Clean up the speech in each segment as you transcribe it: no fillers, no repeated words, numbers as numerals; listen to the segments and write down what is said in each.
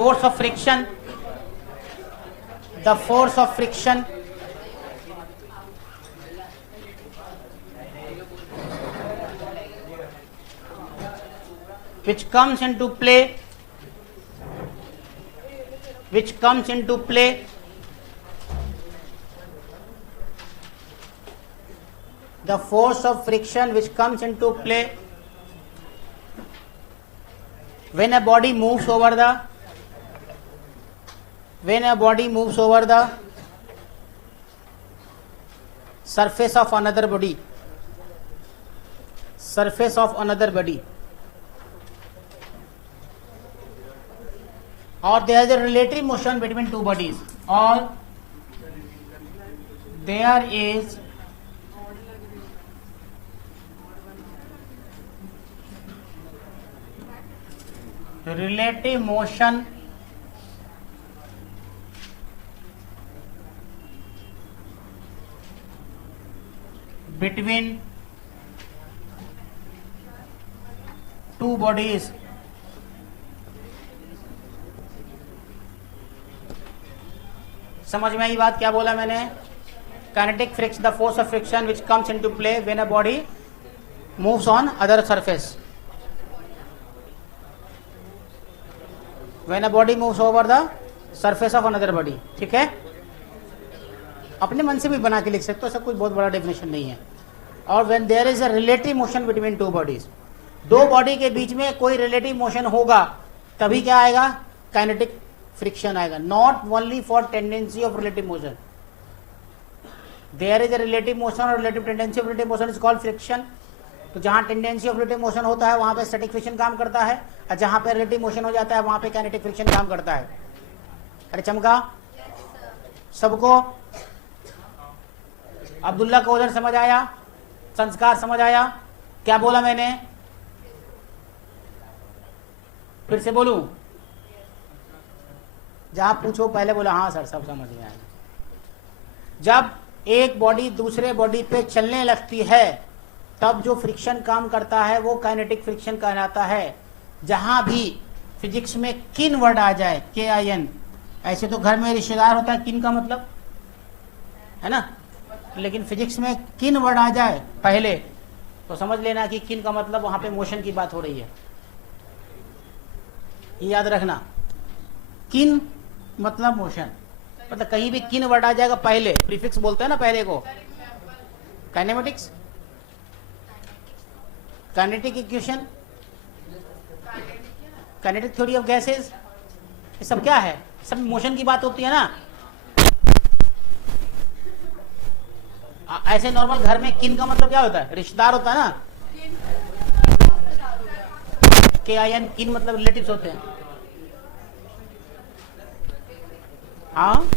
force of friction, the force of friction which comes into play, the force of friction which comes into play when a body moves over the surface of another body, or there is a relative motion between two bodies, or there is relative motion between two bodies, समझ में आई बात क्या बोला मैंने? Kinetic friction, the force of friction which comes into play when a body moves on other surface, when a body moves over the surface of another body. ठीक है, अपने मन से भी बना के लिख सकते हो, ऐसा कोई बहुत बड़ा डेफिनेशन नहीं है. और when there is a relative motion between two bodies, दो बॉडी के बीच में कोई रिलेटिव मोशन होगा तभी क्या आएगा? काइनेटिक फ्रिक्शन आएगा. Not only for tendency of relative motion, there is a relative motion और relative tendency of relative motion is called friction. तो जहां टेंडेंसी ऑफ रिलेटिव मोशन होता है वहां पे स्टैटिक फ्रिक्शन काम करता है, और जहां पे रिलेटिव मोशन हो जाता है वहां पे काइनेटिक फ्रिक्शन काम करता है. अरे चमका सबको? अब्दुल्ला को उधर समझ आया? संस्कार समझ आया? क्या बोला मैंने? फिर से बोलूं? जहां पूछो पहले बोला हाँ सर सब समझ में आया. जब एक बॉडी दूसरे बॉडी पे चलने लगती है तब जो फ्रिक्शन काम करता है वो काइनेटिक फ्रिक्शन कहलाता है. जहां भी फिजिक्स में किन वर्ड आ जाए, KIN, ऐसे तो घर में रिश्तेदार होता है किन का मतलब, है ना, लेकिन फिजिक्स में किन वर्ड आ जाए पहले तो समझ लेना कि किन का मतलब वहां पे मोशन की बात हो रही है. ये याद रखना, किन मतलब मोशन, मतलब कहीं भी किन वर्ड आ जाएगा पहले, प्रीफिक्स बोलते हैं ना पहले को. Kinematics, kinetic equation, kinetic theory of gases, ये सब क्या है? सब मोशन की बात होती है ना. ऐसे नॉर्मल घर में किन का मतलब क्या होता है? रिश्तेदार होता है ना. KIN, किन मतलब रिलेटिव्स होते हैं. हाँ,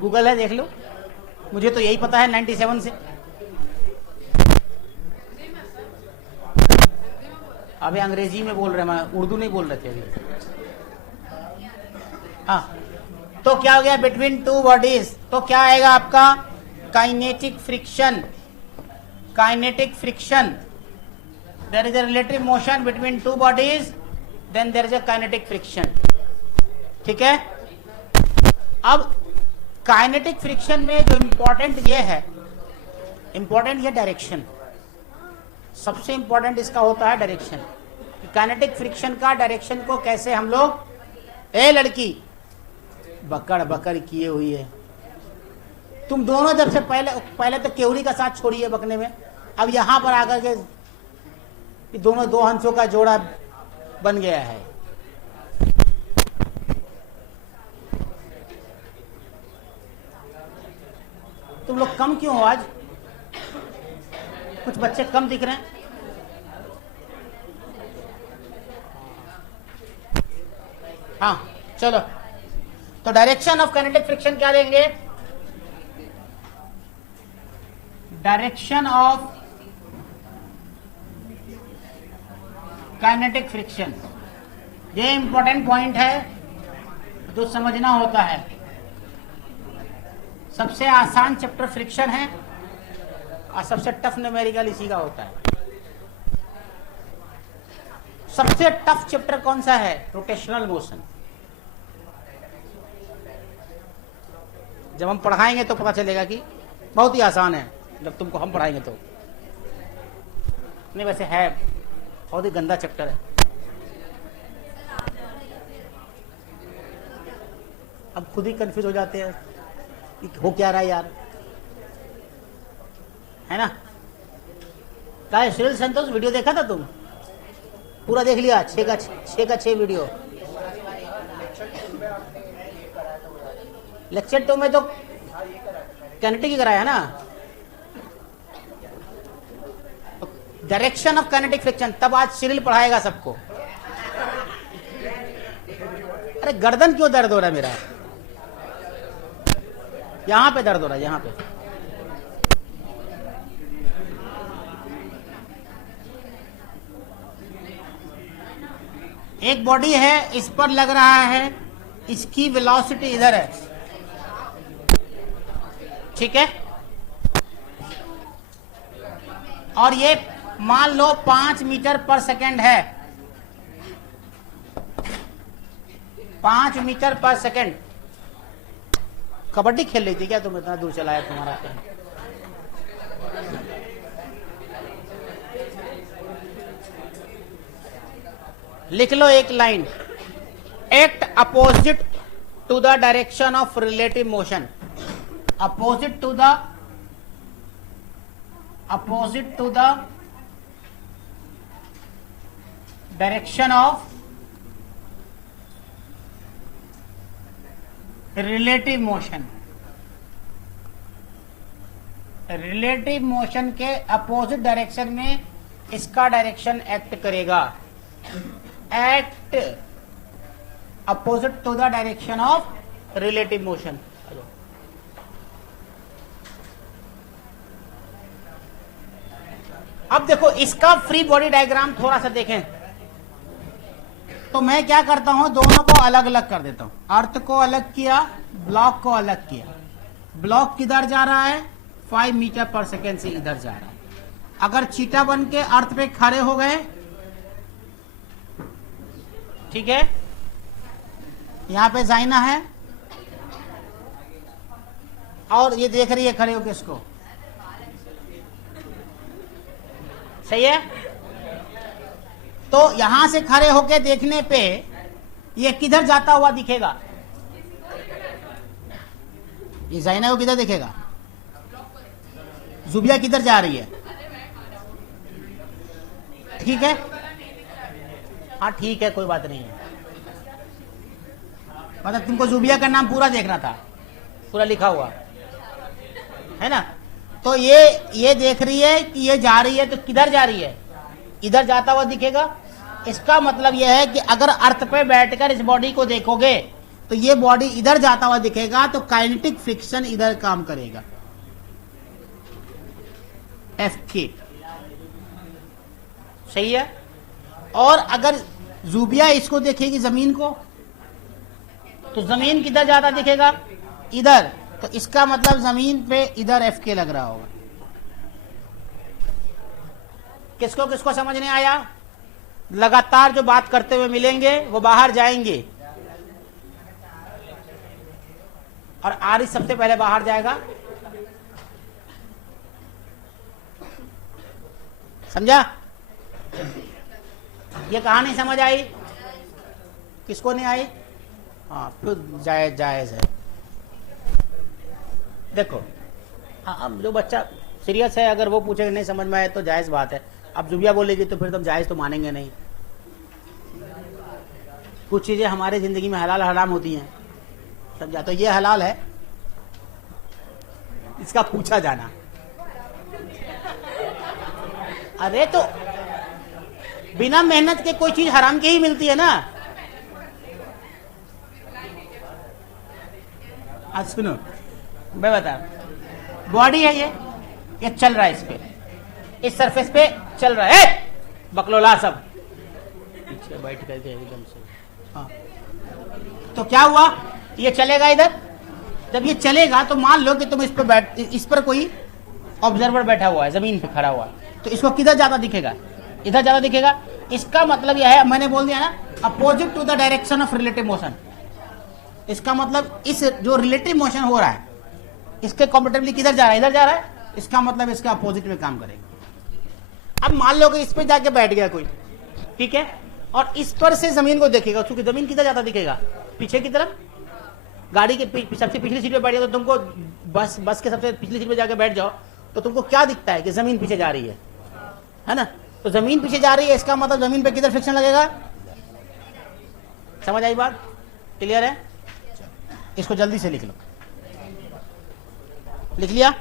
गूगल है, देख लो. मुझे तो यही पता है 97 से. अभी अंग्रेजी में बोल रहे हैं, मैं उर्दू नहीं बोल रहे थे अभी. हाँ, तो क्या हो गया? बिटवीन टू बॉडीज, तो क्या आएगा आपका? Kinetic friction. Kinetic friction, there is a relative motion between two bodies, then there is a kinetic friction. ठीक है. अब काइनेटिक फ्रिक्शन में जो इंपॉर्टेंट ये है, इंपॉर्टेंट ये डायरेक्शन, सबसे इंपॉर्टेंट इसका होता है डायरेक्शन. काइनेटिक फ्रिक्शन का डायरेक्शन को कैसे हम लोग, ए लड़की बकड़ बकड़ किए हुई है तुम दोनों. जब से पहले तो केवड़ी का साथ छोड़ी है बकने में, अब यहां पर आकर के दोनों दो हंसों का जोड़ा बन गया है. तुम लोग कम क्यों हो आज? कुछ बच्चे कम दिख रहे हैं. हाँ चलो, तो डायरेक्शन ऑफ काइनेटिक फ्रिक्शन क्या लेंगे? डायरेक्शन ऑफ काइनेटिक फ्रिक्शन, ये इंपॉर्टेंट पॉइंट है जो समझना होता है. सबसे आसान चैप्टर फ्रिक्शन है और सबसे टफ न्यूमेरिकल इसी का होता है. सबसे टफ चैप्टर कौन सा है? Rotational motion. जब हम पढ़ाएंगे तो पता चलेगा कि बहुत ही आसान है, जब तुमको हम पढ़ाएंगे तो। नहीं वैसे है, बहुत ही गंदा चैप्टर है। अब खुद ही कंफ्यूज हो जाते हैं कि हो क्या रहा है यार, है ना। क्या है सुनील संतोष, वीडियो देखा था तुम? पूरा देख लिया? 6 का 6 वीडियो। लेक्चर 2 में तो काइनेटिक ही कराया ना, डायरेक्शन ऑफ काइनेटिक फ्रिक्शन। तब आज सिरिल पढ़ाएगा सबको। अरे गर्दन क्यों दर्द हो रहा है मेरा? यहां पे दर्द हो रहा है, यहां पे। एक बॉडी है, इस पर लग रहा है, इसकी वेलोसिटी इधर है, ठीक है। और ये मान लो 5 मीटर पर सेकेंड है, 5 मीटर पर सेकेंड। कबड्डी खेल रही थी क्या तुम? इतना दूर चलाया तुम्हारा? लिख लो एक line, act opposite to the direction of relative motion. Opposite to the direction of relative motion. Relative motion के अपोजिट डायरेक्शन में इसका डायरेक्शन एक्ट करेगा। Act opposite to the direction of relative motion. अब देखो इसका फ्री बॉडी डायग्राम थोड़ा सा देखें तो मैं क्या करता हूं, दोनों को अलग अलग कर देता हूं। अर्थ को अलग किया, ब्लॉक को अलग किया। ब्लॉक किधर जा रहा है? 5 मीटर पर सेकेंड से इधर जा रहा है। अगर चीटा बन के अर्थ पे खड़े हो गए, ठीक है, यहां पे जाइना है और ये देख रही है खड़े होके इसको, सही है। तो यहां से खड़े होके देखने पे ये किधर जाता हुआ दिखेगा? ये जाइना को किधर दिखेगा? जुबिया किधर जा रही है? ठीक है, हाँ ठीक है, कोई बात नहीं है। मतलब तुमको जुबिया का नाम पूरा देखना था, पूरा लिखा हुआ है ना। तो ये देख रही है कि ये जा रही है, तो किधर जा रही है? इधर जाता हुआ दिखेगा। इसका मतलब यह है कि अगर अर्थ पे बैठकर इस बॉडी को देखोगे तो ये बॉडी इधर जाता हुआ दिखेगा, तो काइनेटिक फ्रिक्शन इधर काम करेगा, Fk, सही है। और अगर जुबिया इसको देखेगी जमीन को, तो जमीन किधर जाता दिखेगा? इधर। तो इसका मतलब जमीन पे इधर Fk लग रहा होगा। किसको किसको समझ नहीं आया? लगातार जो बात करते हुए मिलेंगे वो बाहर जाएंगे, और आरिस सबसे पहले बाहर जाएगा। समझा? ये कहानी समझ आई? किसको नहीं आई? हाँ, फिर जायज है। देखो, हाँ, अब जो बच्चा सीरियस है, अगर वो पूछेगा नहीं समझ में आए तो जायज बात है। अब जुबिया बोलेगी तो फिर तुम जायज तो मानेंगे नहीं। कुछ चीजें हमारे जिंदगी में हलाल हराम होती हैं, समझा। तो ये हलाल है, इसका पूछा जाना। अरे तो बिना मेहनत के कोई चीज हराम की ही मिलती है ना। आज सुनो, मैं बता, बॉडी है ये चल रहा है, इस पे, इस सरफेस पे चल रहा है। बकलोला सब पीछे बैठ करके एकदम से। हाँ, तो क्या हुआ? ये चलेगा इधर। जब ये चलेगा तो मान लो कि तुम इस पर कोई ऑब्जर्वर बैठा हुआ है, जमीन पे खड़ा हुआ है, तो इसको किधर ज्यादा दिखेगा? इधर ज्यादा दिखेगा। इसका मतलब यह है, मैंने बोल दिया ना, opposite to the direction of relative motion. इसका मतलब इस जो रिलेटिव मोशन हो रहा है इसके कॉम्पेटिबली किधर जा रहा है, इधर जा रहा है, इसका मतलब इसका अपोजिट में काम करेगा। अब मान लो कि इस पे जाके बैठ गया कोई, ठीक है, और इस पर से जमीन को देखेगा, क्योंकि जमीन किधर जाता दिखेगा, पीछे की तरफ। गाड़ी के सबसे पिछली सीट पे बैठ गया तो तुमको बस के सबसे पिछली सीट पे जाके बैठ जाओ तो तुमको क्या दिखता है कि जमीन पीछे जा रही है ना। तो जमीन पीछे जा रही है, इसका मतलब जमीन पे किधर फ्रिक्शन लगेगा। समझ आई बात, क्लियर है। इसको जल्दी से लिख लो, लिख लिया।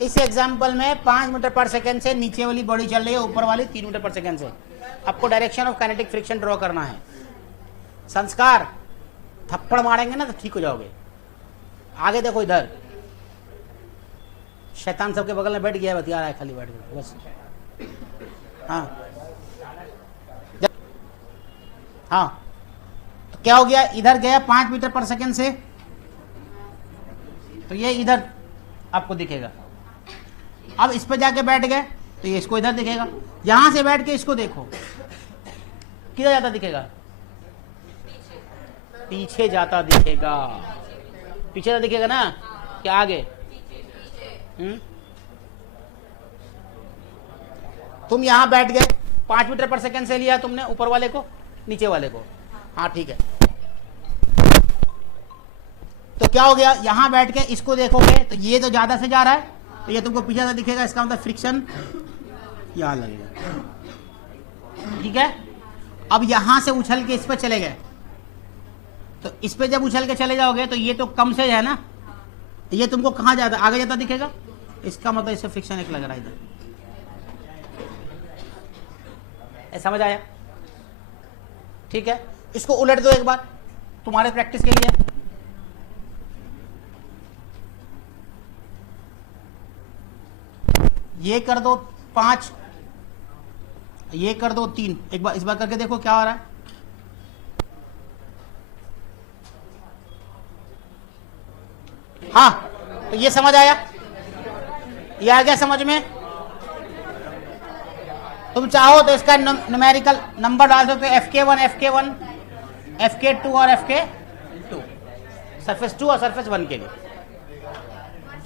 इस एग्जांपल में 5 मीटर पर सेकंड से नीचे वाली बॉडी चल रही है, ऊपर वाली 3 मीटर पर सेकंड से। आपको direction of kinetic friction draw करना है। संस्कार, थप्पड़ मारेंगे ना तो ठीक हो जाओगे। आगे देखो, इधर शैतान सबके बगल में बैठ गया है, बतिया रहा है खाली बैठ गया बस। हाँ हाँ, तो क्या हो गया, इधर गया 5 मीटर पर सेकंड से, तो ये इधर आपको दिखेगा। अब इस पे जाके बैठ गए तो ये इसको इधर दिखेगा। यहां से बैठ के इसको देखो, किधर जाता दिखेगा, पीछे जाता दिखेगा। पीछे जाता दिखेगा ना, क्या आगे। तुम यहां बैठ गए, 5 मीटर पर सेकंड से लिया तुमने ऊपर वाले को, नीचे वाले को, हाँ ठीक है। तो क्या हो गया, यहां बैठ के इसको देखोगे तो ये तो ज्यादा से जा रहा है, तो ये तुमको पीछे से दिखेगा, इसका मतलब फ्रिक्शन यहां लगेगा, ठीक है। अब यहां से उछल के इस पे चले गए, तो इस पे जब उछल के चले जाओगे तो ये तो कम से है ना, ये तुमको कहां जाता, आगे जाता दिखेगा, इसका मतलब इससे फ्रिक्शन एक लग रहा है इधर। समझ आया, ठीक है। इसको उलट दो एक बार तुम्हारे प्रैक्टिस के लिए। ये कर दो 5, ये कर दो 3, एक बार इस बार करके देखो क्या हो रहा है। हाँ, तो ये समझ आया, ये आ गया समझ में। तुम चाहो तो इसका न्यूमेरिकल नंबर डाल सकते हो, FK1, FK1, FK2 और FK2, सरफेस 2 और सरफेस 1 के लिए,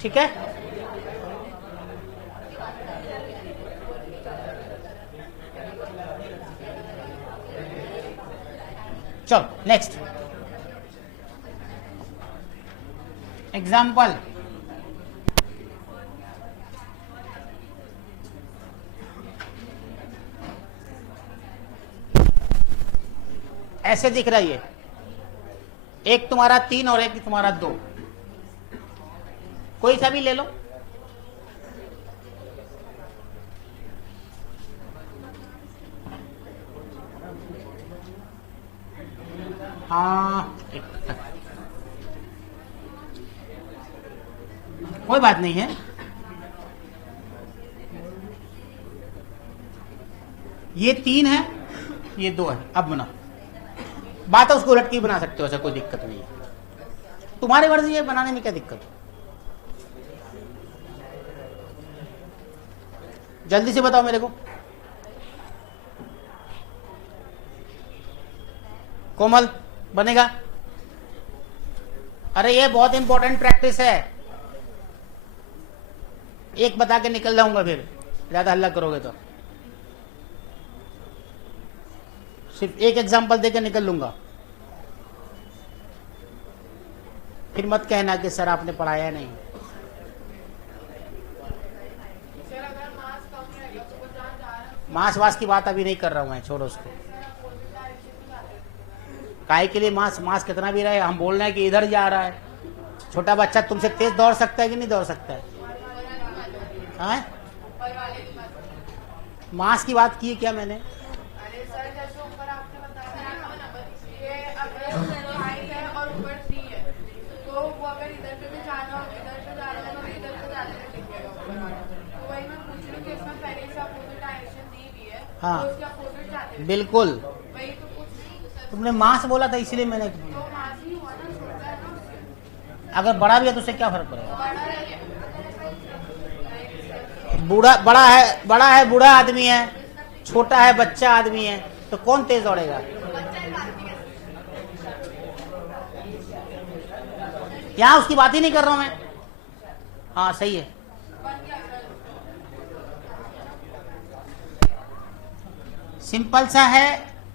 ठीक है। चलो नेक्स्ट एग्जाम्पल। ऐसे दिख रहा है, एक तुम्हारा 3 और एक तुम्हारा 2, कोई सा भी ले लो। हाँ कोई बात नहीं है, ये 3 है, ये 2 है। अब बना बात है, उसको उलट के बना सकते हो, ऐसा कोई दिक्कत नहीं है, तुम्हारी मर्जी है, बनाने में क्या दिक्कत। जल्दी से बताओ मेरे को। कोमल बनेगा। अरे ये बहुत इंपॉर्टेंट प्रैक्टिस है, एक बता के निकल जाऊंगा, फिर ज्यादा हल्ला करोगे तो सिर्फ एक एग्जांपल देके निकल लूंगा, फिर मत कहना कि सर आपने पढ़ाया नहीं। मांस वास की बात अभी नहीं कर रहा हूं मैं, छोड़ो उसको। काहे के लिए मांस, मांस कितना भी रहे, हम बोल रहे हैं कि इधर जा रहा है। छोटा बच्चा तुमसे तेज दौड़ सकता है कि नहीं दौड़ सकता है? हाँ? मांस की बात की है क्या मैंने? हाँ बिल्कुल, तुमने मांस बोला था इसलिए मैंने। अगर बड़ा भी है तो उससे क्या फर्क पड़ेगा? बड़ा है बूढ़ा आदमी है, छोटा है बच्चा आदमी है, तो कौन तेज दौड़ेगा? यहाँ उसकी बात ही नहीं कर रहा हूं मैं, हाँ सही है। सिंपल सा है,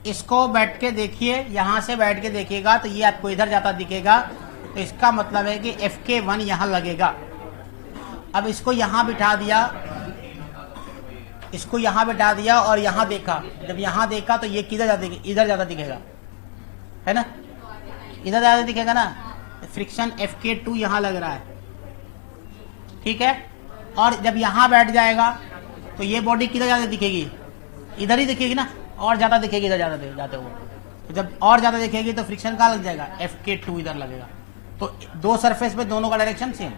इसको बैठ के देखिए, यहां से बैठ के देखिएगा तो ये आपको इधर जाता दिखेगा, तो इसका मतलब है कि Fk1 यहां लगेगा। अब इसको यहां बिठा दिया, इसको यहां बिठा दिया और यहां देखा, जब यहां देखा तो ये किधर जाता दिखेगा, इधर जाता दिखेगा, है ना, इधर ज्यादा दिखेगा ना, फ्रिक्शन Fk2 यहां लग रहा है, ठीक है। और जब यहां बैठ जाएगा तो ये बॉडी किधर ज्यादा दिखेगी, इधर ही दिखेगी ना, और ज्यादा दिखेगी इधर ज्यादा जाते हुए, तो जब और ज्यादा दिखेगी तो फ्रिक्शन कहाँ लग जाएगा, Fk2 इधर लगेगा। तो दो सरफेस पे दोनों का डायरेक्शन सेम,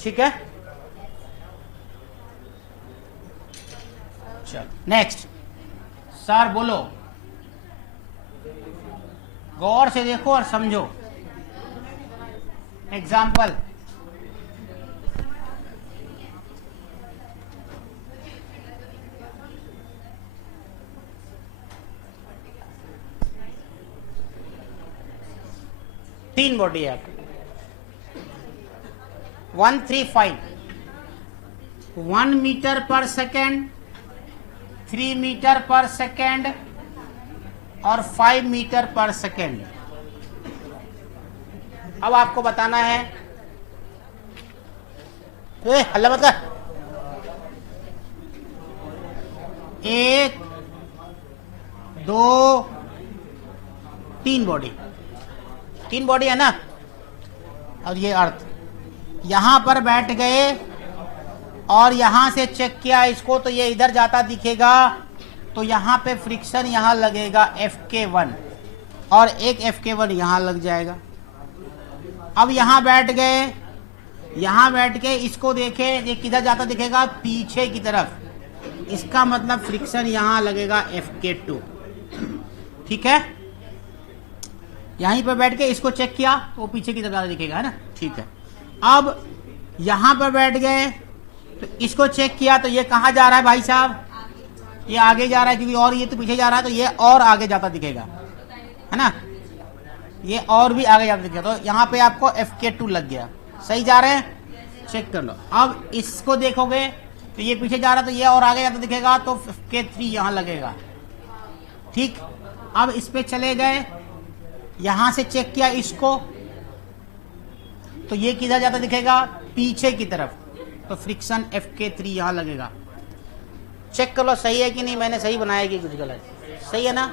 ठीक है। चल नेक्स्ट, सर बोलो, गौर से देखो और समझो। एग्जाम्पल, तीन बॉडी है आपकी, 135, 1 मीटर पर सेकेंड, 3 मीटर पर सेकेंड और 5 मीटर पर सेकेंड। अब आपको बताना है, हल्ला मत कर, 1 2 3 बॉडी, 3 बॉडी है ना। और ये अर्थ यहां पर बैठ गए और यहां से चेक किया इसको तो ये इधर जाता दिखेगा, तो यहां पे फ्रिक्शन यहां लगेगा Fk1 और एक Fk1 यहां लग जाएगा। अब यहां बैठ गए, यहां बैठ के इसको देखे, ये किधर जाता दिखेगा, पीछे की तरफ, इसका मतलब फ्रिक्शन यहां लगेगा Fk2, ठीक है। यहीं पर बैठ के इसको चेक किया वो पीछे की तरफ दिखेगा, है ना, ठीक है। अब यहां पर बैठ गए तो इसको चेक किया तो ये कहां जा रहा है भाई साहब, ये आगे जा रहा है, क्योंकि और ये तो पीछे जा रहा है, तो ये और आगे जाता दिखेगा, है ना, ये और भी आगे जाता दिखेगा। तो यहाँ पे आपको Fk2 लग गया, सही जा रहे हैं, चेक कर लो। अब इसको देखोगे तो ये पीछे जा रहा है, तो ये और आगे जाता दिखेगा, तो Fk3 यहाँ लगेगा, ठीक। अब इस पे चले गए, यहां से चेक किया इसको तो ये किधर जाता दिखेगा, पीछे की तरफ, तो फ्रिक्शन Fk3 यहां लगेगा। चेक कर लो सही है कि नहीं, मैंने सही बनाया कि कुछ गलत, सही है ना।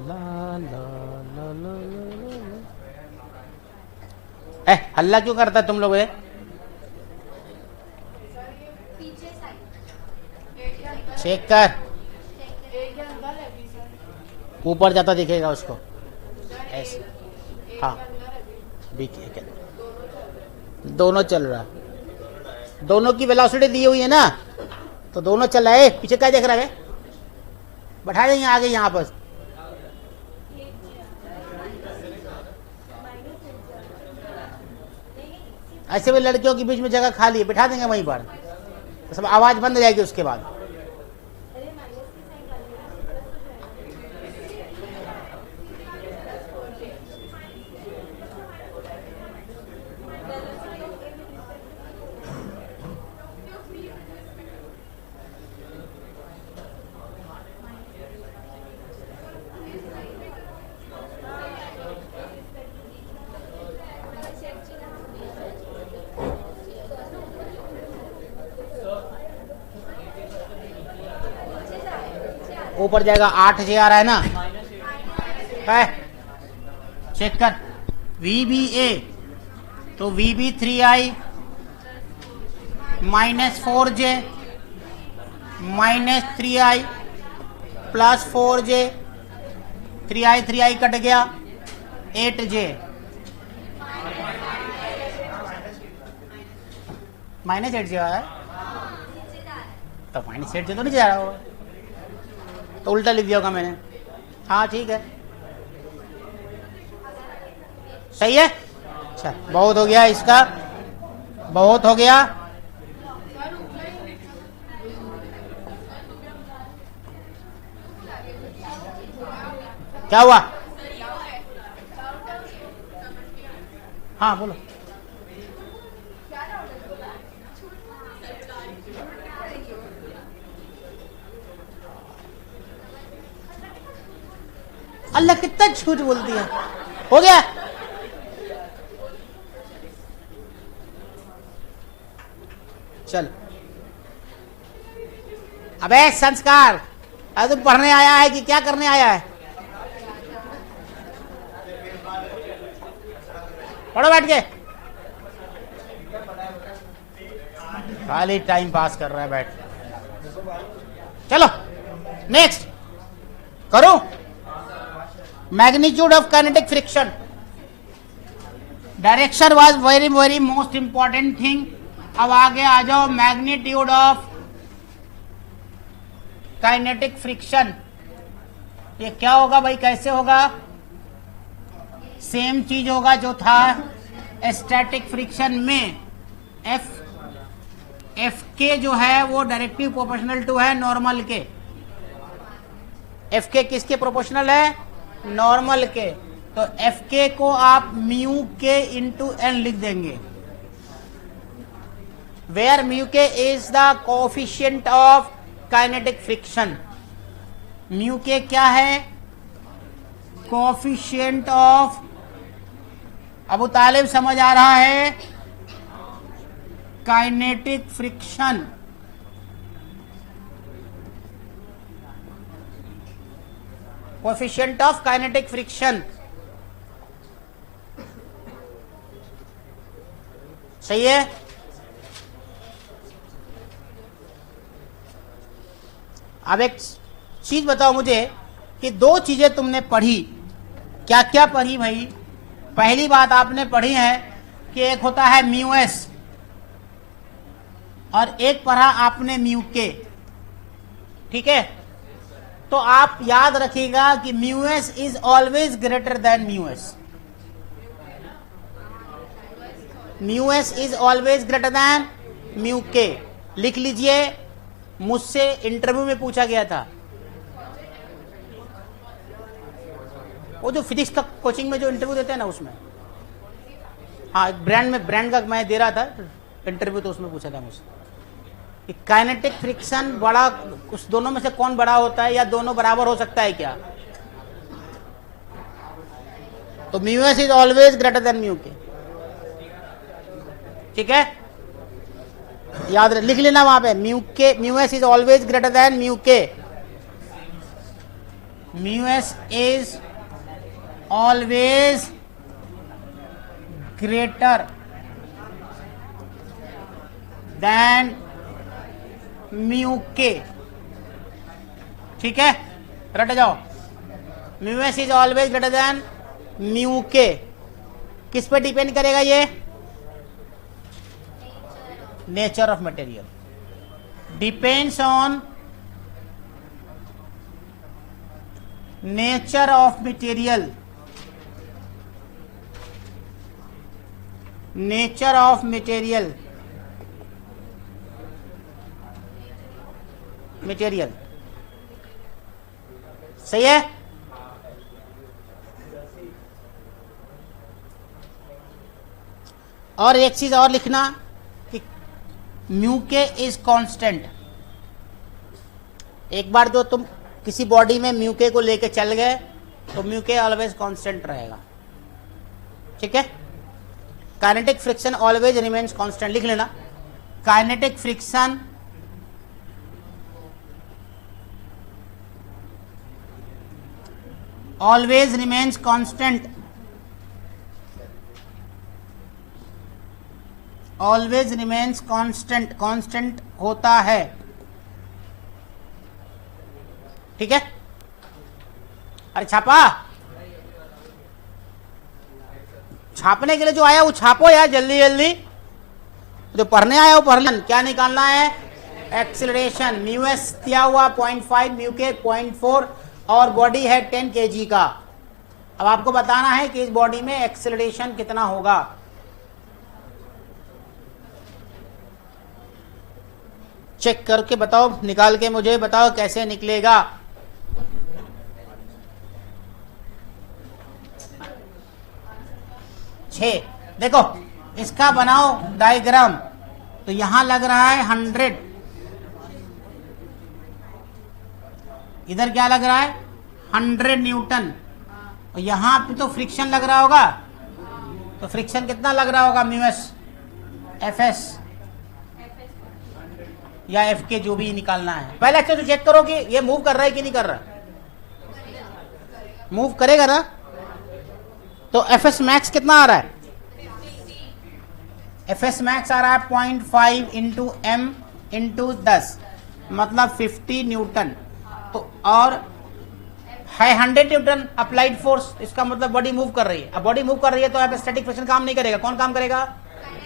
ला ला ला ला ला, हल्ला क्यों करता है तुम लोग, चेक कर, ऊपर जाता दिखेगा उसको ऐसे, हाँ भी ठीक है, दोनों चल रहा, दोनों की वेलोसिटी दी हुई है ना, तो दोनों चल रहा है। पीछे क्या देख रहा है, बैठा देंगे आगे यहाँ पर, ऐसे भी लड़कियों के बीच में जगह खाली है, बैठा देंगे वहीं पर, तो सब आवाज बंद हो जाएगी उसके बाद। ऊपर जाएगा 8J आ रहा है ना, है चेक कर, VBA तो VB3I -4J -3I plus 4J, 3I cut गया, 8J -8J आ रहा है, तो -8J तो नहीं जा रहा होगा, तो उल्टा लिख दिया होगा मैंने, हाँ ठीक है, सही है। अच्छा बहुत हो गया इसका, बहुत हो गया, क्या हुआ? हाँ बोलो। अल्लाह कितना झूठ बोलती है। हो गया? चल अबे संस्कार, अरे तू पढ़ने आया है कि क्या करने आया है? पढ़ो बैठ के, खाली टाइम पास कर रहा है बैठ। चलो नेक्स्ट करो। Magnitude of kinetic friction, direction was very very most important thing. अब आगे आ जाओ, मैग्नीट्यूड ऑफ काइनेटिक फ्रिक्शन। ये क्या होगा भाई, कैसे होगा? सेम चीज होगा जो था स्टैटिक फ्रिक्शन में। एफ के जो है वो डायरेक्टली प्रोपोर्शनल टू है नॉर्मल के। एफ के किसके प्रोपोर्शनल है? नॉर्मल के। तो एफ के को आप म्यू के इंटू एन लिख देंगे, वेयर म्यू के is the coefficient of kinetic friction. Mu के क्या है? कोएफिशिएंट ऑफ, अबू तालिब समझ आ रहा है? Kinetic friction. Coefficient of kinetic friction, सही है? अब एक चीज बताओ मुझे कि दो चीजें तुमने पढ़ी, क्या क्या पढ़ी भाई? पहली बात आपने पढ़ी है कि एक होता है म्यू एस और एक पढ़ा आपने म्यू के, ठीक है? तो आप याद रखिएगा कि mu s is always greater than mu S. Mu s is always greater than mu के। लिख लीजिए, मुझसे इंटरव्यू में पूछा गया था। वो जो फिजिक्स का कोचिंग में जो इंटरव्यू देते हैं ना, उसमें, हाँ ब्रांड का मैं दे रहा था इंटरव्यू, तो उसमें पूछा था मुझसे कि काइनेटिक फ्रिक्शन बड़ा, उस दोनों में से कौन बड़ा होता है या दोनों बराबर हो सकता है क्या? तो mu s is always greater than mu k, ठीक है? याद लिख लेना वहां पे, mu s is always greater than mu k. Mu s is always greater than mu k, ठीक है? रट जाओ, mu s is always greater than mu k. किस पे डिपेंड करेगा ये? Nature of material. Depends on nature of material. Nature of material, material, सही है? और एक चीज और लिखना कि म्यू के इज कांस्टेंट। एक बार जो तुम किसी बॉडी में म्यू के को लेके चल गए तो म्यू के ऑलवेज कांस्टेंट रहेगा, ठीक है? Kinetic friction always remains constant, लिख लेना। Kinetic friction always remains constant, always remains constant, constant होता है, ठीक है? अरे छापा, छापने के लिए जो आया वो छापो यार जल्दी जल्दी। जो पढ़ने आया वो पढ़ लें। क्या निकालना है? एक्सीलरेशन। म्यू एस दिया हुआ 0.5, म्यू के 0.4 और बॉडी है 10 kg का। अब आपको बताना है कि इस बॉडी में एक्सीलरेशन कितना होगा। चेक करके बताओ, निकाल के मुझे बताओ कैसे निकलेगा। 6। देखो इसका बनाओ डायग्राम, तो यहां लग रहा है 100, इधर क्या लग रहा है 100 न्यूटन, और यहां पे तो फ्रिक्शन लग रहा होगा, तो फ्रिक्शन कितना लग रहा होगा म्यूएस एफ एस या एफ के, जो भी निकालना है। पहले अच्छे से चेक करो कि ये मूव कर रहा है कि नहीं कर रहा। मूव करेगा ना, तो एफ एस मैक्स कितना आ रहा है, एफ एस मैक्स आ रहा है 0.5 इंटू एम इंटू 10, मतलब 50 न्यूटन। तो और है 100 न्यूटन अप्लाइड फोर्स, इसका मतलब बॉडी मूव कर रही है। अब बॉडी मूव कर रही है तो यहाँ पे स्टैटिक फ्रिक्शन काम नहीं करेगा, कौन काम करेगा,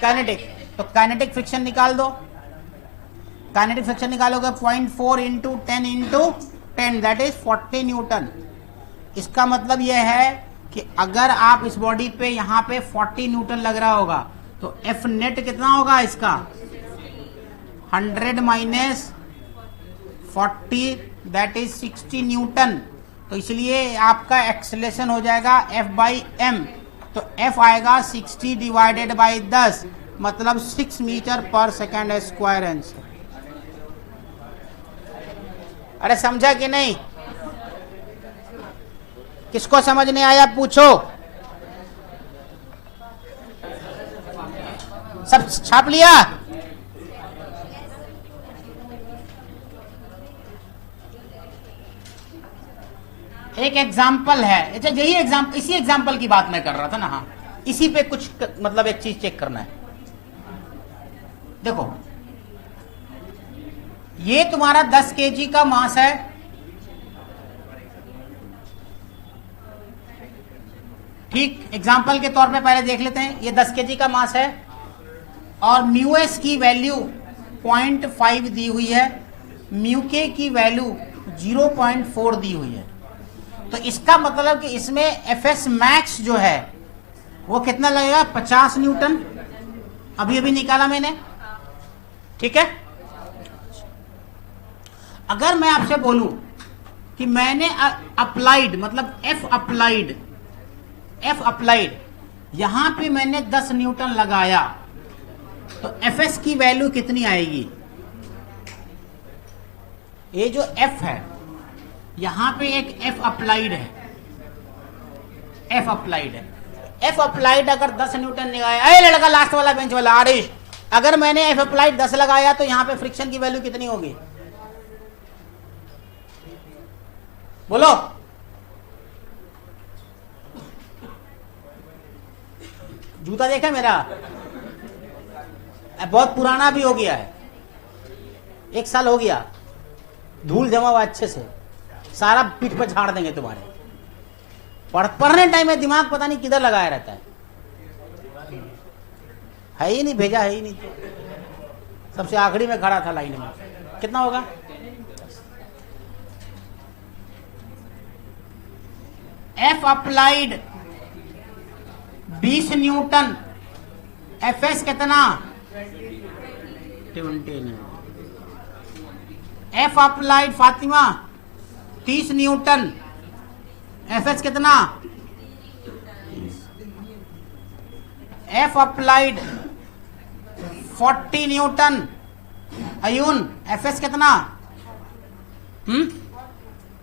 काइनेटिक। तो काइनेटिक फ्रिक्शन निकाल दो, काइनेटिक फ्रिक्शन निकालोगे 0.4 into 10 into 10 that is 40 Newton. इसका मतलब यह है कि अगर आप इस बॉडी पे यहाँ पे 40 न्यूटन लग रहा होगा तो एफ नेट कितना होगा इसका 100 माइनस 40 दैट इज 60 न्यूटन। तो इसलिए आपका एक्सेलेरेशन हो जाएगा एफ बाई एम, तो एफ आएगा 60 डिवाइडेड बाई 10, मतलब 6 मीटर पर सेकेंड स्क्वायर आंसर। अरे समझा कि नहीं, किसको समझ नहीं आया पूछो, सब छाप लिया। एक एग्जाम्पल है, अच्छा यही एग्जाम्पल, इसी एग्जाम्पल की बात मैं कर रहा था ना। हाँ, इसी पे कुछ मतलब एक चीज चेक करना है। देखो ये तुम्हारा 10 केजी का मास है, ठीक, एग्जाम्पल के तौर पे पहले देख लेते हैं। ये 10 केजी का मास है और म्यू एस की वैल्यू 0.5 दी हुई है, म्यू के की वैल्यू 0.4 दी हुई है। तो इसका मतलब कि इसमें एफ एस मैक्स जो है वो कितना लगेगा 50 न्यूटन, अभी अभी निकाला मैंने, ठीक है। अगर मैं आपसे बोलूं कि मैंने अप्लाइड मतलब एफ अप्लाइड यहां पे मैंने 10 न्यूटन लगाया, तो एफ एस की वैल्यू कितनी आएगी। ये जो एफ है यहां पे एक एफ अप्लाइड है, एफ अप्लाइड अगर 10 न्यूटन लगाया, अरे लड़का लास्ट वाला बेंच वाला आरिश, अगर मैंने एफ अप्लाइड 10 लगाया तो यहां पे फ्रिक्शन की वैल्यू कितनी होगी, बोलो। जूता देखा मेरा, बहुत पुराना भी हो गया है, 1 साल हो गया, धूल जमा हुआ अच्छे से, सारा पीठ पर झाड़ देंगे तुम्हारे। पढ़ने टाइम में दिमाग पता नहीं किधर लगाया रहता है ही नहीं, भेजा है ही नहीं, तो सबसे आखिरी में खड़ा था लाइन में। कितना होगा, F applied 20 newton, F S कितना 20 newton, F applied Fatima 30 newton, F S कितना, एफ अप्लाइड 40 न्यूटन, अयून एफ एस कितना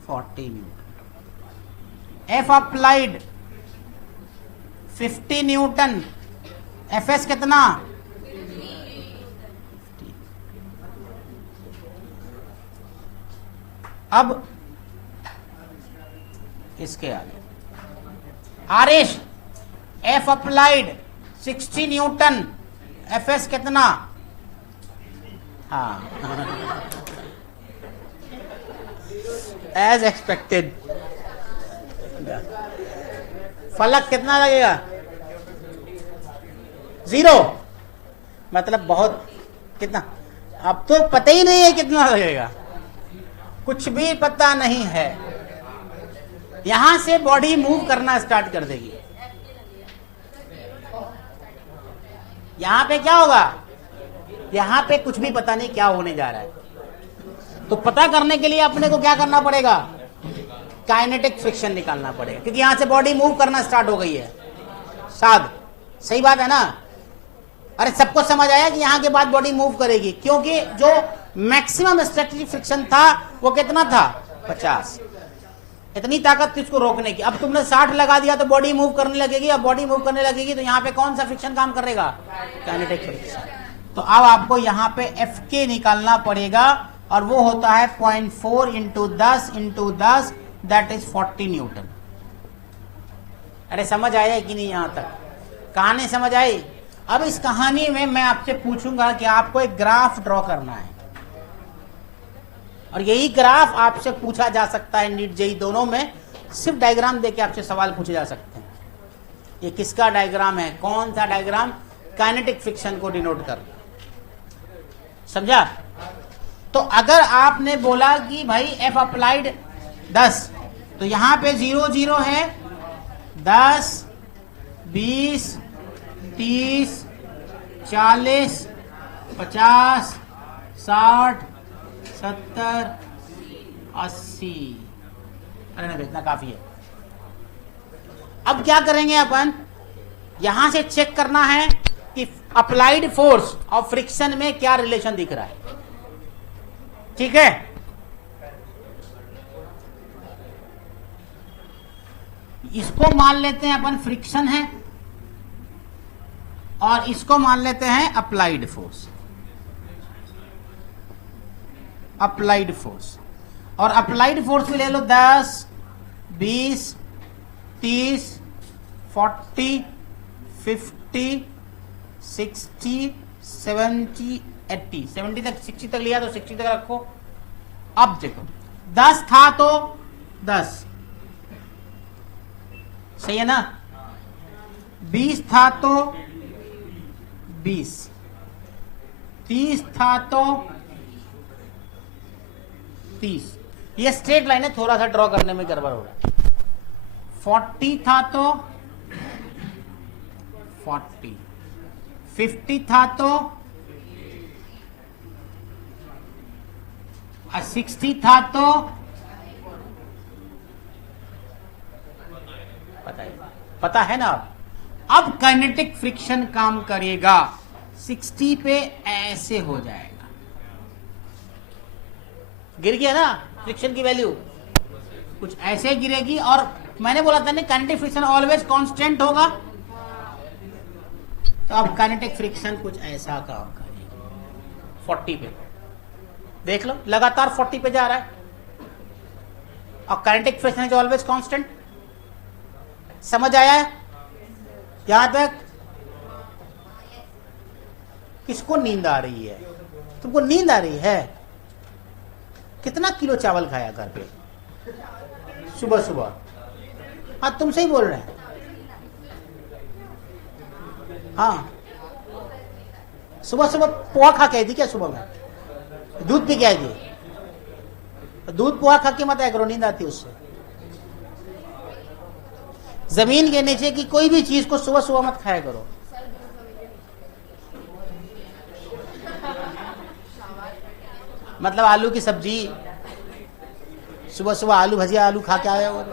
40 newton, F applied 50 newton, F S कितना, अब इसके आगे Arish F applied 60 newton, F S कितना, हाँ एज एक्सपेक्टेड। फलक कितना लगेगा 0, मतलब बहुत, कितना, अब तो पता ही नहीं है कितना लगेगा, कुछ भी पता नहीं है। यहां से बॉडी मूव करना स्टार्ट कर देगी, यहां पे क्या होगा, यहां पे कुछ भी पता नहीं क्या होने जा रहा है। तो पता करने के लिए अपने को क्या करना पड़ेगा, काइनेटिक फ्रिक्शन निकालना पड़ेगा, क्योंकि यहां से बॉडी मूव करना स्टार्ट हो गई है। साध सही बात है ना? अरे सबको समझ आया कि यहां के बाद बॉडी मूव करेगी, क्योंकि जो मैक्सिमम स्ट्रेटजिक फ्रिक्शन था वो कितना था? 50। इतनी ताकत थी उसको रोकने की। अब तुमने 60 लगा दिया तो बॉडी मूव करने लगेगी। अब बॉडी मूव करने लगेगी तो यहाँ पे कौन सा फ्रिक्शन काम करेगा? Kinetic friction. तो अब आपको यहाँ पे एफ के निकालना पड़ेगा और वो होता है 0.4 into 10 into 10, that is 40 Newton. अरे समझ आया कि नहीं? यहां तक कहानी समझ आई? अब इस कहानी में मैं आपसे पूछूंगा कि आपको एक ग्राफ ड्रॉ करना है, और यही ग्राफ आपसे पूछा जा सकता है नीट जेई दोनों में। सिर्फ डायग्राम देके आपसे सवाल पूछे जा सकते हैं। ये किसका डायग्राम है? कौन सा डायग्राम? काइनेटिक फ्रिक्शन को डिनोट कर। समझा? तो अगर आपने बोला कि भाई एफ अप्लाइड 10, तो यहां पे 0 0 है, 10 20 30 40 50 60 70 80। अरे नहीं, इतना काफी है। अब क्या करेंगे अपन? यहां से चेक करना है कि अप्लाइड फोर्स और फ्रिक्शन में क्या रिलेशन दिख रहा है। ठीक है? इसको मान लेते हैं अपन फ्रिक्शन है, और इसको मान लेते हैं अप्लाइड फोर्स। अप्लाइड फोर्स, और अप्लाइड फोर्स भी ले लो 10 20 30 40 50 60 70 80। 70 तक 60 तक लिया तो 60 तक रखो। अब देखो 10 था तो 10, सही है ना? 20 था तो 20, 30 था तो 30। ये स्ट्रेट लाइन है, थोड़ा सा ड्रॉ करने में गड़बड़ हो रहा है। 40 था तो 40, 50 था तो 60 था तो पता है ना? अब काइनेटिक फ्रिक्शन काम करेगा 60 पे, ऐसे हो जाएगा। गिर गया ना फ्रिक्शन की वैल्यू, कुछ ऐसे गिरेगी। और मैंने बोला था ना काइनेटिक फ्रिक्शन ऑलवेज कांस्टेंट होगा, तो अब काइनेटिक फ्रिक्शन कुछ ऐसा काम करेगा 40 पे। देख लो लगातार 40 पे जा रहा है, और kinetic friction is always constant. समझ आया है यहां तक? किसको नींद आ रही है? तुमको नींद आ रही है? कितना किलो चावल खाया घर पे सुबह सुबह? हाँ तुमसे ही बोल रहे हैं। हाँ सुबह सुबह पोहा खा के आई थी क्या? सुबह में दूध पी के आई थी? दूध पोहा खा के मत आया करो, नींद आती उससे। जमीन के नीचे की कोई भी चीज को सुबह सुबह मत खाया करो। मतलब आलू की सब्जी, सुबह सुबह आलू भजिया आलू खा के आया हो?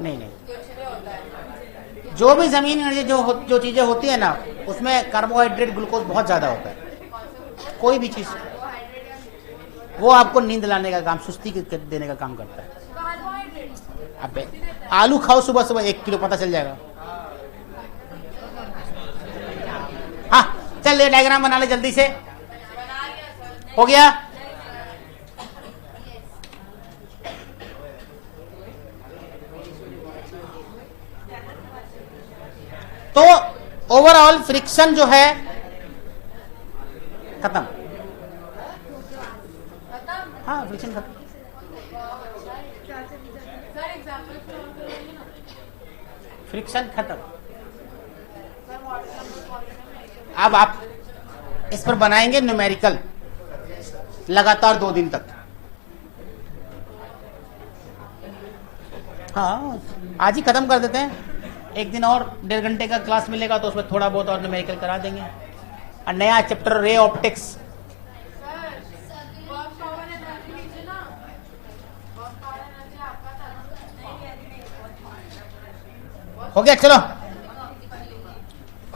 नहीं नहीं, जो भी जमीन में जो चीजें होती है ना, उसमें कार्बोहाइड्रेट ग्लूकोज बहुत ज्यादा होता है। कोई भी चीज वो आपको नींद लाने का काम, सुस्ती देने का काम करता है। अबे आलू खाओ सुबह सुबह 1 किलो, पता चल जाएगा। हाँ चल ये डायग्राम बना ले जल्दी से। हो गया? तो ओवरऑल फ्रिक्शन जो है खत्म। हाँ फ्रिक्शन खत्म। फ्रिक्शन खत्म। अब आप इस पर बनाएंगे न्यूमेरिकल लगातार 2 दिन तक। हाँ आज ही खत्म कर देते हैं। एक दिन और 1.5 घंटे का क्लास मिलेगा तो उसमें थोड़ा बहुत और न्यूमेरिकल करा देंगे। और नया चैप्टर रे ऑप्टिक्स। हो गया, चलो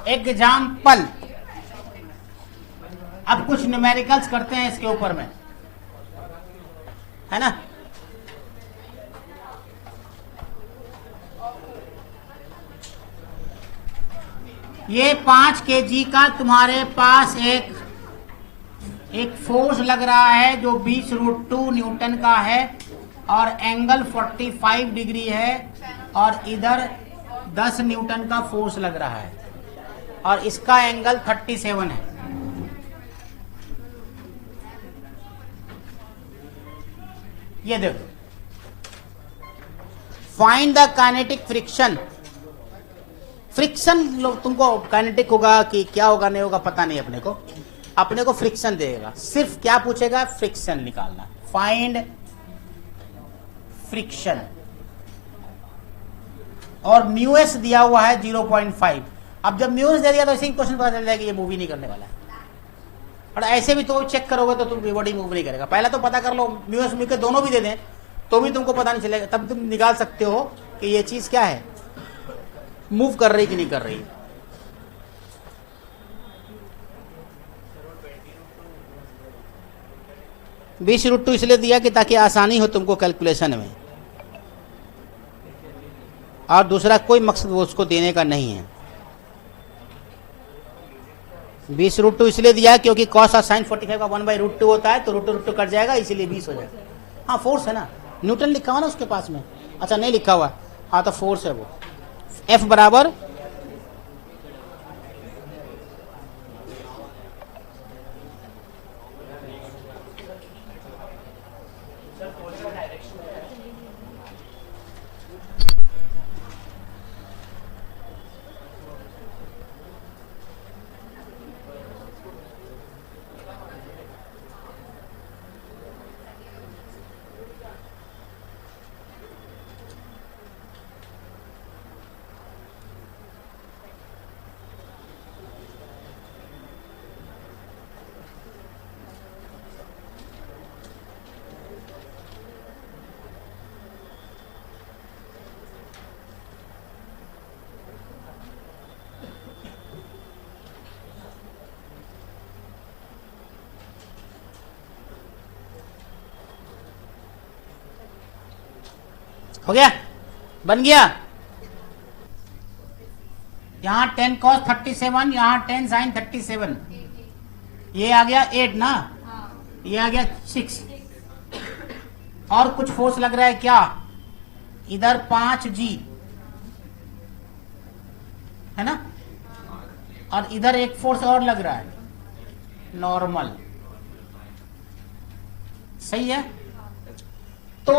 एग्जाम्पल। अब कुछ न्यूमेरिकल्स करते हैं इसके ऊपर में, है ना। ये 5 kg का तुम्हारे पास एक फोर्स लग रहा है जो 20√2 न्यूटन का है और एंगल 45 डिग्री है, और इधर 10 न्यूटन का फोर्स लग रहा है और इसका एंगल 37 है। ये देखो, find the kinetic friction. Friction तुमको काइनेटिक होगा कि क्या होगा नहीं होगा पता नहीं, अपने को फ्रिक्शन देगा। सिर्फ क्या पूछेगा, फ्रिक्शन निकालना। फाइंड फ्रिक्शन, और म्यूएस दिया हुआ है 0.5। अब जब म्यूएस दे दिया तो ऐसे ही क्वेश्चन पता चल जाएगा ये मूव ही नहीं करने वाला है। और ऐसे भी तो चेक करोगे तो तुम बॉडी मूव नहीं करेगा। पहले तो पता कर लो, म्यूएस म्यू के दोनों भी दे दें तो भी तुमको पता नहीं चलेगा, तब तुम निकाल सकते हो कि ये चीज क्या है, मूव कर रही कि नहीं कर रही। (20√2) इसलिए दिया कि ताकि आसानी हो तुमको कैलकुलेशन में, और दूसरा कोई मकसद वो उसको देने का नहीं है। 20√2 इसलिए दिया क्योंकि cos और sin 45 का 1/√2 होता है, तो √2 कट जाएगा, इसीलिए 20 हो जाएगा। हाँ फोर्स है ना, न्यूटन लिखा हुआ ना उसके पास में। अच्छा नहीं लिखा हुआ, हाँ तो फोर्स है वो। F बराबर हो गया, बन गया। यहां 10 cos 37, यहां 10 sin 37, ये आ गया 8 ना, ये आ गया 6। और कुछ फोर्स लग रहा है क्या, इधर 5G है ना, और इधर एक फोर्स और लग रहा है, नॉर्मल। सही है। तो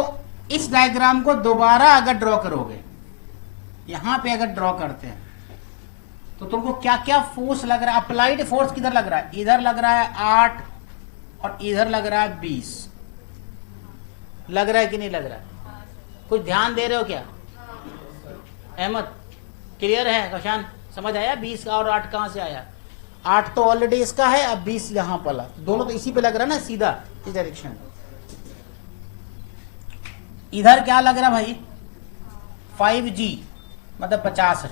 इस डायग्राम को दोबारा अगर ड्रॉ करोगे, यहां पे अगर ड्रॉ करते हैं तो तुमको क्या क्या फोर्स लग रहा है। अप्लाइड फोर्स किधर लग रहा है, इधर लग रहा है 8 और इधर लग रहा है 20। लग रहा है कि नहीं लग रहा है, कुछ ध्यान दे रहे हो क्या अहमद? क्लियर है कशान, समझ आया? 20 और 8 कहां से आया? 8 तो ऑलरेडी इसका है, अब 20 यहां पला, दोनों तो इसी पे लग रहा है ना, सीधा इस डायरेक्शन। इधर क्या लग रहा भाई, 5G मतलब 50 है,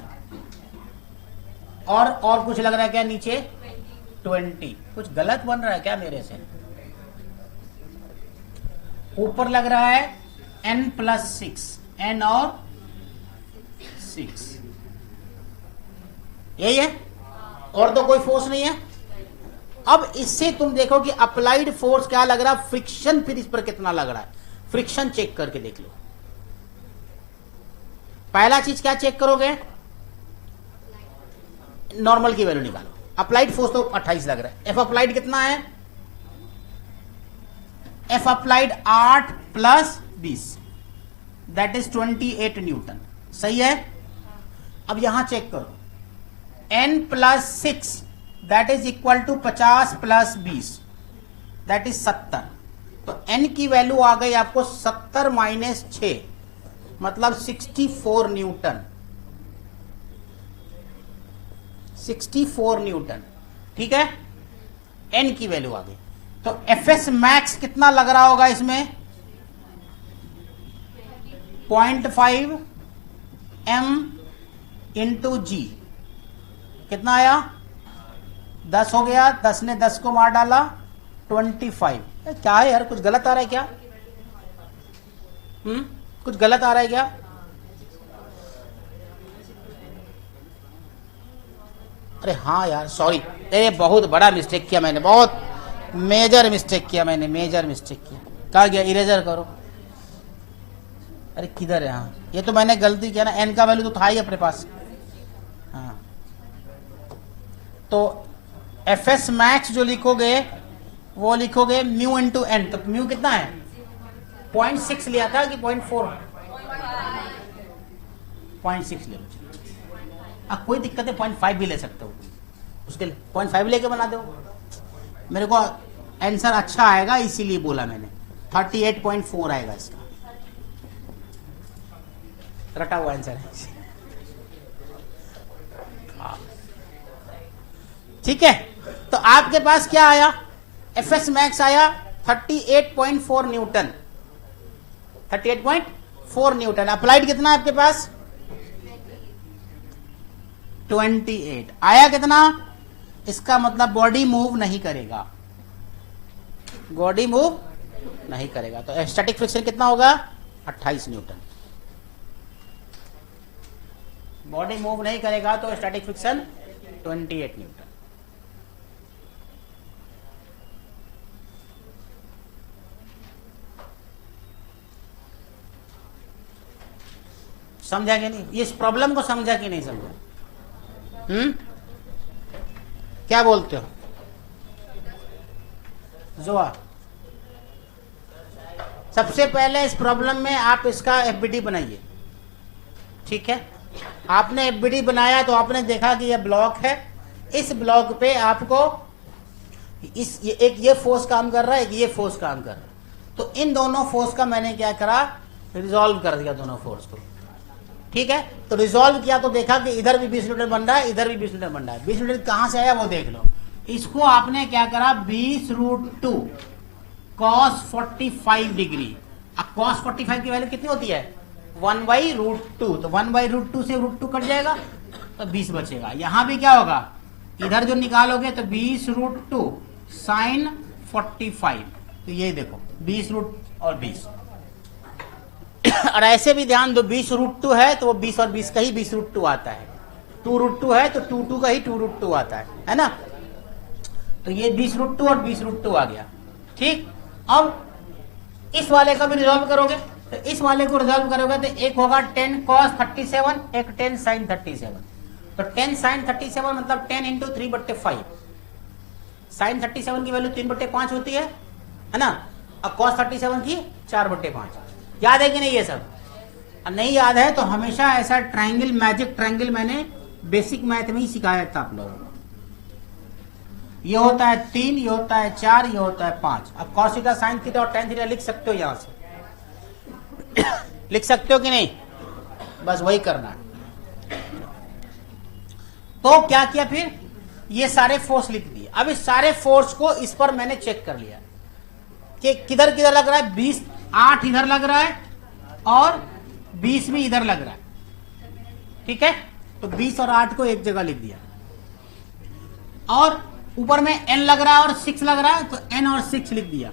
और कुछ लग रहा है क्या नीचे, 20। कुछ गलत बन रहा है क्या मेरे से? ऊपर लग रहा है n+6, n और 6, यही है, और तो कोई फोर्स नहीं है। अब इससे तुम देखो कि अप्लाइड फोर्स क्या लग रहा है, फ्रिक्शन फिर इस पर कितना लग रहा है, फ्रिक्शन चेक करके देख लो। पहला चीज क्या चेक करोगे, नॉर्मल की वैल्यू निकालो। अप्लाइड फोर्स तो 28 लग रहा है, एफ अप्लाइड कितना है, F applied 8 + 20 that is 28 newton. सही है। अब यहां चेक करो, n+6 that is equal to 50 + 20 that is 70। तो n की वैल्यू आ गई आपको 70 - 6 मतलब 64 न्यूटन। 64 न्यूटन, ठीक है, n की वैल्यू आ गई। तो Fs मैक्स कितना लग रहा होगा इसमें, 0.5 m इंटू जी, कितना आया 10 हो गया, 10 ने 10 को मार डाला 25। क्या है यार, कुछ गलत आ रहा है क्या? कुछ गलत आ रहा है क्या? अरे हाँ यार सॉरी, ये बहुत बड़ा मिस्टेक किया मैंने, बहुत मेजर मिस्टेक किया मैंने, मेजर मिस्टेक किया। कहा गया, इरेजर करो। अरे किधर है? हाँ ये तो मैंने गलती किया ना, एन का वैल्यू तो था ही अपने पास। हाँ तो एफ एस मैक्स जो लिखोगे वो लिखोगे म्यू इंटू एन। तो म्यू कितना है? 0.6 लिया था कि 0.4? 0.6 ले लो। अब कोई दिक्कत है, 0.5 भी ले सकते हो, उसके लिए 0.5 लेके बना दो। मेरे को आंसर अच्छा आएगा इसीलिए बोला मैंने, 38.4 आएगा इसका, रटा हुआ आंसर है। ठीक है, तो आपके पास क्या आया? एफ एस मैक्स आया 38.4 न्यूटन, 38.4 न्यूटन। अप्लाइड कितना है आपके पास? 28 आया। कितना? इसका मतलब बॉडी मूव नहीं करेगा, बॉडी मूव नहीं करेगा। तो स्टैटिक फ्रिक्शन कितना होगा? 28 न्यूटन। बॉडी मूव नहीं करेगा तो स्टैटिक फ्रिक्शन 28 न्यूटन। समझा कि नहीं? इस प्रॉब्लम को समझा कि नहीं समझा? क्या बोलते हो जोआ? सबसे पहले इस प्रॉब्लम में आप इसका एफबीडी बनाइए। ठीक है, आपने एफबीडी बनाया तो आपने देखा कि यह ब्लॉक है, इस ब्लॉक पे आपको एक ये फोर्स काम कर रहा है, एक ये फोर्स काम कर रहा है। तो इन दोनों फोर्स का मैंने क्या करा? रिजॉल्व कर दिया दोनों फोर्स को। ठीक है, तो रिजॉल्व किया तो देखा कि इधर भी 20 न्यूटन बन रहा है, इधर भी 20 न्यूटन बन रहा है। 20 न्यूटन कहां से आया वो देख लो। इसको आपने क्या करा? 20√2 cos 45 डिग्री। अब cos 45 की वैल्यू कितनी होती है? 1/√2। तो 1/√2 से √2 कट जाएगा तो 20 बचेगा। यहां भी क्या होगा? इधर जो निकालोगे तो 20√2 sin 45। तो ये देखो 20 और 20 और ऐसे भी ध्यान दो, 20√2 है तो वो 20 और 20 का ही 20√2 आता है। 2√2 है तो 2 का ही 2√2 आता है ना? तो ये 20√2 और 20√2 आ गया। ठीक, अब इस वाले का भी रिजॉल्व करोगे तो इस वाले को रिजॉल्व करोगे तो एक होगा 10 cos 37, एक 10 sin 37। तो 10 sin 37 मतलब 10 इंटू 3/5। sin 37 की वैल्यू 3/5 होती है ना? अब cos 37 की 4/5। याद है कि नहीं ये सब? नहीं याद है तो हमेशा ऐसा ट्रायंगल, मैजिक ट्रायंगल मैंने बेसिक मैथ में ही सिखाया था आप लोगों को। ये होता है 3, ये होता है 4, ये होता है 5। अब cos थीटा, sin थीटा और tan थीटा लिख सकते हो, यहां से लिख सकते हो कि नहीं? बस वही करना है। तो क्या किया फिर? ये सारे फोर्स लिख दिए। अब इस सारे फोर्स को इस पर मैंने चेक कर लिया कि किधर किधर लग रहा है। 20, 8 इधर लग रहा है और 20 भी इधर लग रहा है। ठीक है, तो 20 और 8 को एक जगह लिख दिया। और ऊपर में n लग रहा है और 6 लग रहा है तो n और 6 लिख दिया।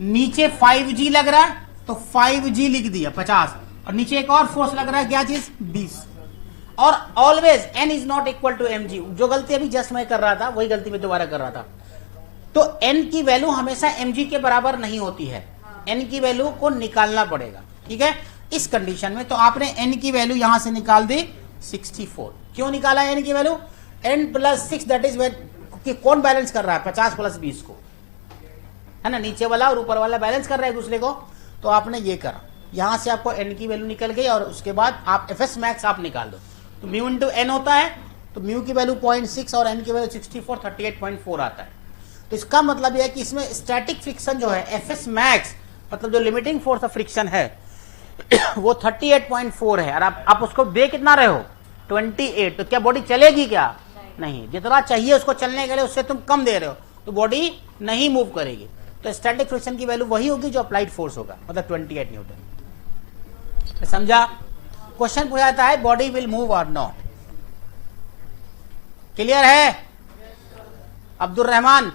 नीचे 5g लग रहा है तो 5g लिख दिया 50। और नीचे एक और फोर्स लग रहा है, क्या चीज? 20। और always n is not equal to mg। जो गलती अभी जस्ट मैं कर रहा था वही गलती मैं दोबारा कर रहा था। तो n की वैल्यू हमेशा mg के बराबर नहीं होती है, n की वैल्यू को निकालना पड़ेगा। ठीक है, इस कंडीशन में तो आपने n की वैल्यू यहां से निकाल दी 64। क्यों निकाला n की वैल्यू? n + 6 दैट इज कि कौन बैलेंस कर रहा है? 50 + 20 को, है ना? नीचे वाला और ऊपर वाला बैलेंस कर रहा है दूसरे को। तो आपने ये करा, यहां से आपको n की वैल्यू निकल गई और उसके बाद आप एफ एस मैक्स आप निकाल दो। तो म्यू इंटू n होता है, तो म्यू की वैल्यू 0.6 और n की वैल्यू 64, 38.4 आता है। तो इसका मतलब यह है कि इसमें स्टैटिक फ्रिक्शन जो है एफ एस मैक्स, मतलब जो लिमिटिंग फोर्स ऑफ फ्रिक्शन है वो 38.4 है। और आप उसको दे कितना रहे हो? 28। तो क्या बॉडी चलेगी क्या? नहीं। जितना चाहिए उसको चलने के लिए उससे तुम कम दे रहे हो तो बॉडी नहीं मूव करेगी। तो स्टैटिक फ्रिक्शन की वैल्यू वही होगी जो अप्लाइड फोर्स होगा, मतलब 28 न्यूटन। समझा? क्वेश्चन पूछा जाता है बॉडी विल मूव और नॉट। क्लियर है अब्दुल रहमान?